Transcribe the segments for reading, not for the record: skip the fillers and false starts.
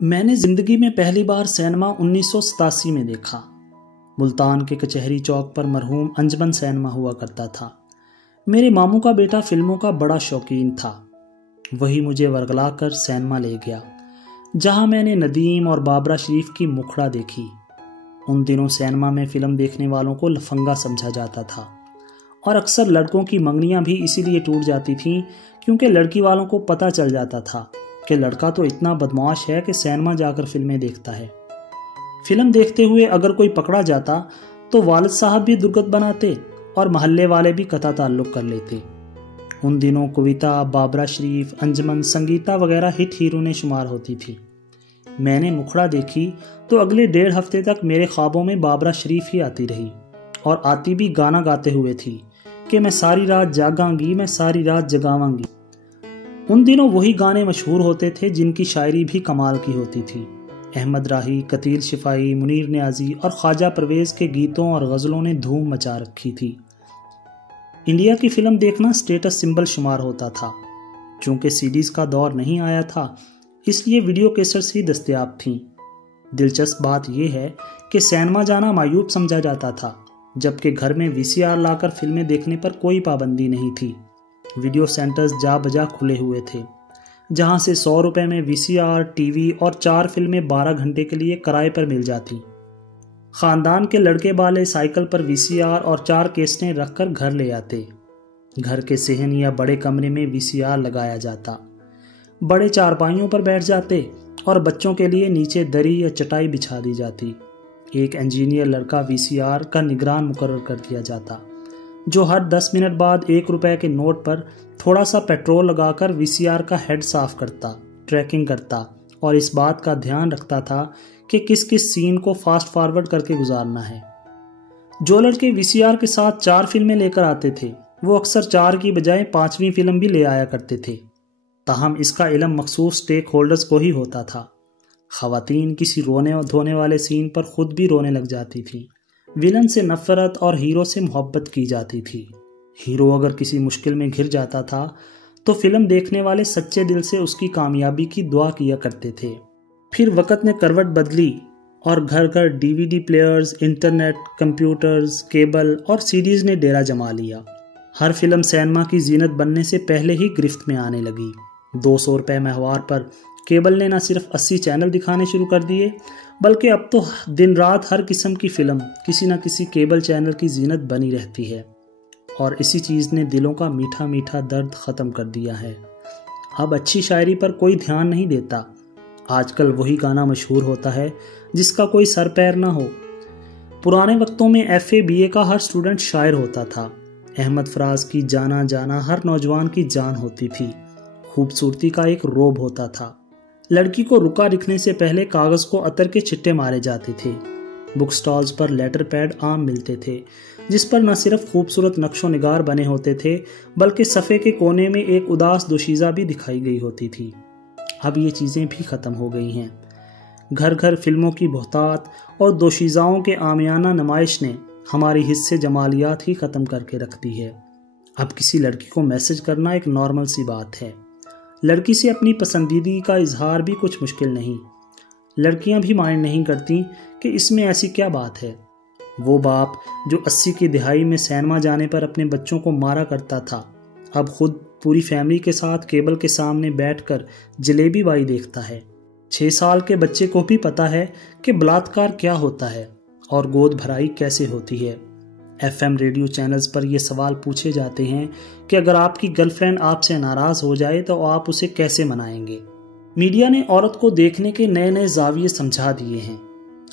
मैंने ज़िंदगी में पहली बार सिनेमा 1987 में देखा। मुल्तान के कचहरी चौक पर मरहूम अंजमन सिनेमा हुआ करता था। मेरे मामू का बेटा फिल्मों का बड़ा शौकीन था। वही मुझे वर्गला कर सिनेमा ले गया, जहां मैंने नदीम और बाबरा शरीफ की मुखड़ा देखी। उन दिनों सिनेमा में फ़िल्म देखने वालों को लफंगा समझा जाता था और अक्सर लड़कों की मंगनियां भी इसीलिए टूट जाती थीं क्योंकि लड़की वालों को पता चल जाता था कि लड़का तो इतना बदमाश है कि सिनेमा जाकर फिल्में देखता है। फिल्म देखते हुए अगर कोई पकड़ा जाता तो वालिद साहब भी दुर्गत बनाते और महल्ले वाले भी कता ताल्लुक कर लेते। उन दिनों कविता, बाबरा शरीफ, अंजमन, संगीता वगैरह हिट हीरोइनें शुमार होती थी। मैंने मुखड़ा देखी तो अगले 1.5 हफ्ते तक मेरे ख्वाबों में बाबरा शरीफ ही आती रही और आती भी गाना गाते हुए थी कि मैं सारी रात जागांगी, मैं सारी रात जगावांगी। उन दिनों वही गाने मशहूर होते थे जिनकी शायरी भी कमाल की होती थी। अहमद राही, कतील शिफाई, मुनीर नियाजी और ख्वाजा परवेज़ के गीतों और गज़लों ने धूम मचा रखी थी। इंडिया की फिल्म देखना स्टेटस सिंबल शुमार होता था। चूँकि सीडीज़ का दौर नहीं आया था, इसलिए वीडियो कैसेट्स ही दस्तयाब थीं। दिलचस्प बात यह है कि सिनेमा जाना मायूब समझा जाता था, जबकि घर में वीसीआर लाकर फिल्में देखने पर कोई पाबंदी नहीं थी। वीडियो सेंटर्स जा बजा खुले हुए थे, जहां से 100 रुपये में वीसीआर, टीवी और 4 फिल्में 12 घंटे के लिए किराए पर मिल जाती। ख़ानदान के लड़के वाले साइकिल पर वीसीआर और 4 कैसेटें रखकर घर ले आते। घर के सेहन या बड़े कमरे में वीसीआर लगाया जाता। बड़े चारपाइयों पर बैठ जाते और बच्चों के लिए नीचे दरी या चटाई बिछा दी जाती। एक इंजीनियर लड़का वीसीआर का निगरान मुकर्रर कर दिया जाता, जो हर 10 मिनट बाद 1 रुपये के नोट पर थोड़ा सा पेट्रोल लगाकर वीसीआर का हेड साफ करता, ट्रैकिंग करता और इस बात का ध्यान रखता था कि किस किस सीन को फास्ट फॉरवर्ड करके गुजारना है। जो लड़के वीसीआर के साथ 4 फिल्में लेकर आते थे, वो अक्सर 4 की बजाय 5वीं फिल्म भी ले आया करते थे। ताहम इसका इल्म मखसूस स्टेक होल्डर्स को ही होता था। ख़वातीन किसी रोने और धोने वाले सीन पर खुद भी रोने लग जाती थी। विलन से नफरत और हीरो से मोहब्बत की जाती थी। हीरो अगर किसी मुश्किल में घिर जाता था तो फिल्म देखने वाले सच्चे दिल से उसकी कामयाबी की दुआ किया करते थे। फिर वक़्त ने करवट बदली और घर घर DVD players, internet, computers, cable और सीडीज़ ने डेरा जमा लिया। हर फिल्म सिनेमा की जीनत बनने से पहले ही गिरफ्त में आने लगी। 200 रुपये माहवार पर केबल ने न सिर्फ 80 चैनल दिखाने शुरू कर दिए, बल्कि अब तो दिन रात हर किस्म की फ़िल्म किसी न किसी केबल चैनल की जीनत बनी रहती है। और इसी चीज़ ने दिलों का मीठा मीठा दर्द ख़त्म कर दिया है। अब अच्छी शायरी पर कोई ध्यान नहीं देता। आजकल वही गाना मशहूर होता है जिसका कोई सर पैर ना हो। पुराने वक्तों में FA BA का हर स्टूडेंट शायर होता था। अहमद फराज की जाना जाना हर नौजवान की जान होती थी। खूबसूरती का एक रोब होता था। लड़की को रुका दिखने से पहले कागज़ को अतर के छिट्टे मारे जाते थे। बुक स्टॉल्स पर लेटर पैड आम मिलते थे, जिस पर न सिर्फ खूबसूरत नक्शो निगार बने होते थे, बल्कि सफ़े के कोने में एक उदास दोशीज़ा भी दिखाई गई होती थी। अब ये चीज़ें भी ख़त्म हो गई हैं। घर घर फिल्मों की बहुतात और दोशीज़ाओं के आमियाना नुमाइश ने हमारी हिस्से जमालियात ही ख़त्म करके रख दी है। अब किसी लड़की को मैसेज करना एक नॉर्मल सी बात है। लड़की से अपनी पसंदीदगी का इजहार भी कुछ मुश्किल नहीं। लड़कियां भी माइंड नहीं करती कि इसमें ऐसी क्या बात है। वो बाप जो 80 की दिहाई में सिनेमा जाने पर अपने बच्चों को मारा करता था, अब खुद पूरी फैमिली के साथ केबल के सामने बैठकर जलेबी बाई देखता है। 6 साल के बच्चे को भी पता है कि बलात्कार क्या होता है और गोद भराई कैसे होती है। FM रेडियो चैनल्स पर ये सवाल पूछे जाते हैं कि अगर आपकी गर्लफ्रेंड आपसे नाराज़ हो जाए तो आप उसे कैसे मनाएंगे। मीडिया ने औरत को देखने के नए नए ज़ाविये समझा दिए हैं।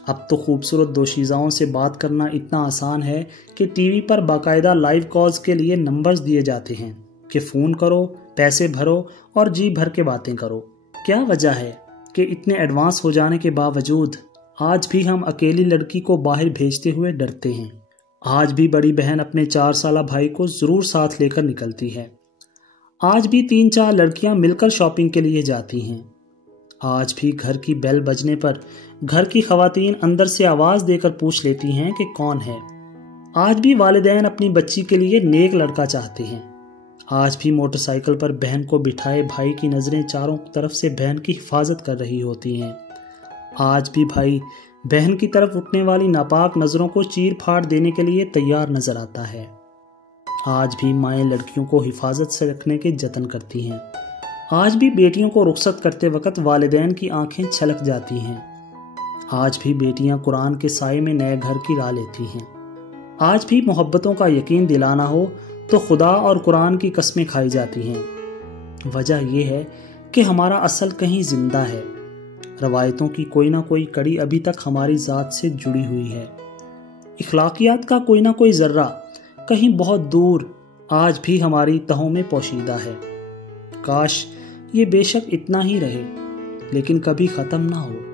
अब तो खूबसूरत दोशीज़ाओं से बात करना इतना आसान है कि टीवी पर बाकायदा लाइव कॉल्स के लिए नंबर्स दिए जाते हैं कि फ़ोन करो, पैसे भरो और जी भर के बातें करो। क्या वजह है कि इतने एडवांस हो जाने के बावजूद आज भी हम अकेली लड़की को बाहर भेजते हुए डरते हैं। आज भी बड़ी बहन अपने 4 साला भाई को ज़रूर साथ लेकर निकलती है। आज भी 3-4 लड़कियां मिलकर शॉपिंग के लिए जाती हैं। आज भी घर की बेल बजने पर घर की ख़वातीन अंदर से आवाज़ देकर पूछ लेती हैं कि कौन है। आज भी वालिदैन अपनी बच्ची के लिए नेक लड़का चाहते हैं। आज भी मोटरसाइकिल पर बहन को बिठाए भाई की नज़रें चारों तरफ से बहन की हिफाजत कर रही होती हैं। آج بھی بھائی بہن کی طرف اٹھنے والی ناپاک نظروں کو چیر پھاڑ دینے کے لیے تیار نظر آتا ہے۔ آج بھی مائیں لڑکیوں کو حفاظت سے رکھنے کے جتن کرتی ہیں۔ آج بھی بیٹیوں کو رخصت کرتے وقت والدین کی آنکھیں چھلک جاتی ہیں۔ آج بھی بیٹیاں قرآن کے سائے میں نئے گھر کی راہ لیتی ہیں۔ آج بھی محبتوں کا یقین دلانا ہو تو خدا اور قرآن کی قسمیں کھائی جاتی ہیں۔ وجہ یہ ہے کہ ہمارا اصل کہیں زندہ ہے۔ روایتوں کی کوئی نہ کوئی کڑی ابھی تک ہماری ذات سے جڑی ہوئی ہے۔ اخلاقیات کا کوئی نہ کوئی ذرہ کہیں بہت دور آج بھی ہماری تہوں میں پوشیدہ ہے۔ کاش یہ بے شک اتنا ہی رہے، لیکن کبھی ختم نہ ہو۔